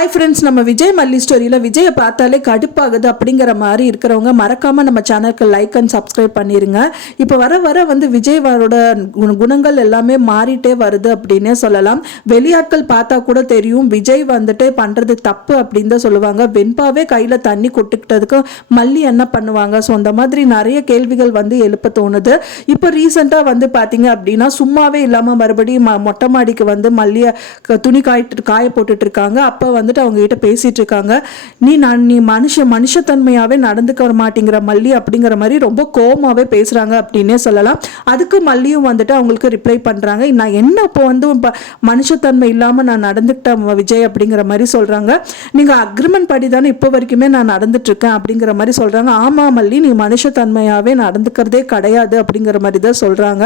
Hi friends, நம்ம விஜய் மல்லி ஸ்டோரியில் விஜயை பார்த்தாலே கடுப்பாகுது அப்படிங்கிற மாதிரி இருக்கிறவங்க மறக்காமல் நம்ம சேனலுக்கு லைக் அண்ட் சப்ஸ்கிரைப் பண்ணிடுங்க. இப்போ வர வர விஜயோட குணங்கள் எல்லாமே மாறிட்டே வருது அப்படின்னே சொல்லலாம். வெளியாட்கள் பார்த்தா கூட தெரியும் விஜய் பண்ணுறது தப்பு அப்படின்னு தான் சொல்லுவாங்க. வெண்பாவே கையில் தண்ணி கொட்டுக்கிட்டதுக்கு மல்லி என்ன பண்ணுவாங்க? ஸோ அந்த மாதிரி நிறைய கேள்விகள் எழுப்ப தோணுது. இப்போ ரீசெண்டாக பார்த்தீங்க அப்படின்னா சும்மாவே இல்லாமல் மறுபடியும் மொட்டை மாடிக்கு மல்லியை துணி காய போட்டுட்டு இருக்காங்க. அப்போ அவங்க கிட்ட பேசிட்டு இருக்காங்க. நீ மனுஷத்தன்மையாவே நடந்துக்க மாட்டேங்கிற மல்லி அப்படிங்கிற மாதிரி ரொம்ப கோவமாவே பேசுறாங்க அப்படின்னே சொல்லலாம். அதுக்கு மல்லியும் அவங்களுக்கு ரிப்ளை பண்றாங்க. நான் என்ன இப்போ மனுஷத்தன்மை இல்லாம நான் நடந்துக்கிட்டேன் விஜய் அப்படிங்கிற மாதிரி சொல்றாங்க. நீங்க அக்ரிமெண்ட் படி தானே இப்போ வரைக்குமே நான் நடந்துட்டு இருக்கேன் அப்படிங்கிற மாதிரி சொல்றாங்க. ஆமா மல்லி, நீ மனுஷத்தன்மையாவே நடந்துக்கிறதே கிடையாது அப்படிங்கிற மாதிரி தான் சொல்றாங்க.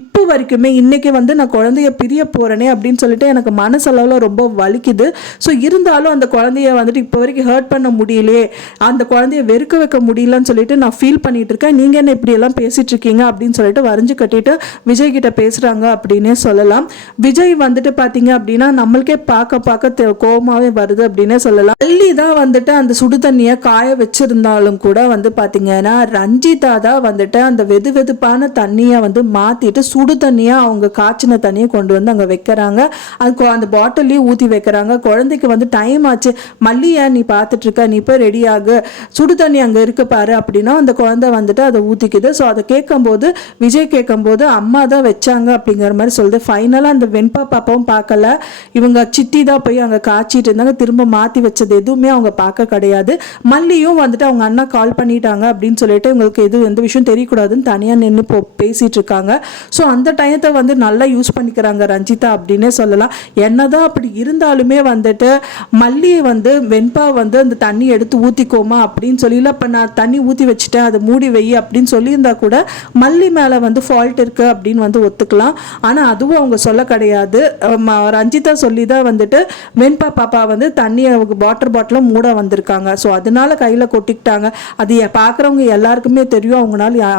இப்போ வரைக்குமே இன்னைக்கு நான் குழந்தைய பிரிய போறேனே அப்படின்னு சொல்லிட்டு எனக்கு மனசளவுல ரொம்ப வலிக்குது. ஸோ இருந்தாலும் அந்த குழந்தைய இப்போ வரைக்கும் ஹர்ட் பண்ண முடியலையே, அந்த குழந்தைய வெறுக்க வைக்க முடியலன்னு சொல்லிட்டு நான் ஃபீல் பண்ணிட்டு இருக்கேன். நீங்க என்ன இப்படி எல்லாம் பேசிட்டு இருக்கீங்க அப்படின்னு சொல்லிட்டு வரைஞ்சு கட்டிட்டு விஜய் கிட்ட பேசுறாங்க அப்படின்னே சொல்லலாம். விஜய் பாத்தீங்க அப்படின்னா நம்மளுக்கே பார்க்க கோபமாவே வருது அப்படின்னே சொல்லலாம். அள்ளி தான் அந்த சுடு தண்ணியை காய வச்சிருந்தாலும் கூட பாத்தீங்கன்னா ரஞ்சிதா தான் அந்த வெது வெதுப்பான தண்ணியை மாத்திட்டு சுடு தண்ணியா அவங்க காய்ச்சின தண்ணியை கொண்டு அங்க வைக்கிறாங்க. அது அந்த பாட்டிலையும் ஊத்தி வைக்கிறாங்க. குழந்தைக்கு டைம் ஆச்சு, மல்லியா நீ பார்த்துட்டு இருக்க, நீ போய் ரெடி ஆகு, சுடு தண்ணி அங்கே இருக்கு பாரு அப்படின்னா அந்த குழந்தை அதை ஊற்றிக்குது. ஸோ அதை கேட்கும்போது விஜய் கேட்கும்போது அம்மா தான் வச்சாங்க அப்படிங்கிற மாதிரி சொல்லுது. ஃபைனலாக அந்த வெண்பா பாப்பாவும் பார்க்கல, இவங்க சித்தி தான் போய் அங்கே காய்ச்சிட்டு இருந்தாங்க. திரும்ப மாற்றி வச்சது எதுவுமே அவங்க பார்க்க கிடையாது. மல்லியும் அவங்க அண்ணா கால் பண்ணிட்டாங்க அப்படின்னு சொல்லிட்டு இவங்களுக்கு எந்த விஷயம் தெரியக்கூடாதுன்னு தனியாக நின்று பேசிட்டு இருக்காங்க. ஸோ அந்த டயத்தை நல்லா யூஸ் பண்ணிக்கிறாங்க ரஞ்சிதா அப்படின்னே சொல்லலாம். என்னதான் அப்படி இருந்தாலுமே மல்லியை வெண்பா அந்த தண்ணி எடுத்து ஊத்திக்கோமா அப்படின்னு சொல்லி, இப்ப நான் தண்ணி ஊத்தி வச்சுட்டேன் அதை மூடி வை அப்படின்னு சொல்லியிருந்தா கூட மல்லி மேல ஃபால்ட் இருக்கு அப்படின்னு ஒத்துக்கலாம். ஆனா அதுவும் அவங்க சொல்ல கிடையாது. ரஞ்சிதா சொல்லி தான் வெண்பா பாப்பா தண்ணியை வாட்டர் பாட்டிலும் மூட வந்திருக்காங்க. ஸோ அதனால கையில கொட்டிக்கிட்டாங்க. அது பார்க்குறவங்க எல்லாருக்குமே தெரியும்,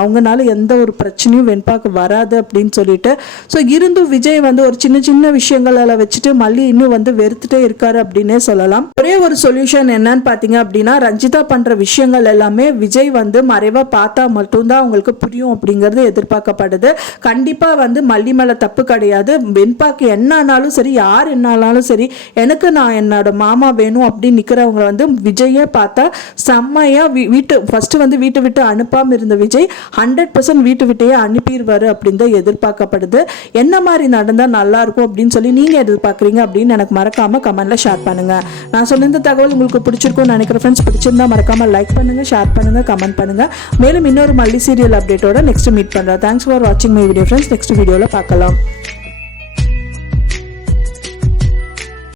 அவங்கனால எந்த ஒரு பிரச்சனையும் வெண்பாக்கு வராது அப்படின்னு சொல்லிட்டு. ஸோ இருந்தும் விஜய் ஒரு சின்ன சின்ன விஷயங்களை வச்சுட்டு மல்லி இன்னும் வெறுத்துட்டே இருக்காரு அப்படின்னே சொல்லலாம். ஒரே ஒரு சொல்யூஷன் என்னன்னு பாத்தீங்க அப்படின்னா, ரஞ்சிதா பண்ற விஷயங்கள் எல்லாமே விஜய் மறைவா பார்த்தா மட்டும்தான் அவங்களுக்கு புரியும் அப்படிங்கிறது எதிர்பார்க்கப்படுது. கண்டிப்பா மல்லி மேல தப்பு கிடையாது. வெண்பாக்கு என்னானாலும் சரி, யார் என்னாலும் சரி, எனக்கு நான் என்னோட மாமா வேணும் அப்படின்னு நிக்கிறவங்க விஜயை பார்த்தா செம்மையா ஃபர்ஸ்ட் வீட்டை விட்டு அனுப்பாம இருந்த விஜய் 100% வீட்டு விட்டையே அனுப்பிடுவாரு அப்படின்னு தான் எதிர்பார்க்கப்படுது. என்ன மாதிரி நடந்தா நல்லா இருக்கும் அப்படின்னு சொல்லி நீங்க எதிர்பார்க்குறீங்க அப்படின்னு எனக்கு மறக்காம கமெண்ட்ல ஷேர் பண்ணுங்க. நான் சொன்ன இந்த தகவல் உங்களுக்கு பிடிச்சிருக்கும்னு நினைக்கிற ஃப்ரெண்ட்ஸ், பிடிச்சிருந்தா மறக்காம லைக் பண்ணுங்க, ஷேர் பண்ணுங்க, கமெண்ட் பண்ணுங்க. மேலும் இன்னொரு மல்லி சீரியல் அப்டேட்டோட நெக்ஸ்ட் மீட் பண்றேன். தேங்க்ஸ் ஃபார் வாட்சிங் மை வீடியோ ஃப்ரெண்ட்ஸ். நெக்ஸ்ட் வீடியோல பார்க்கலாம்.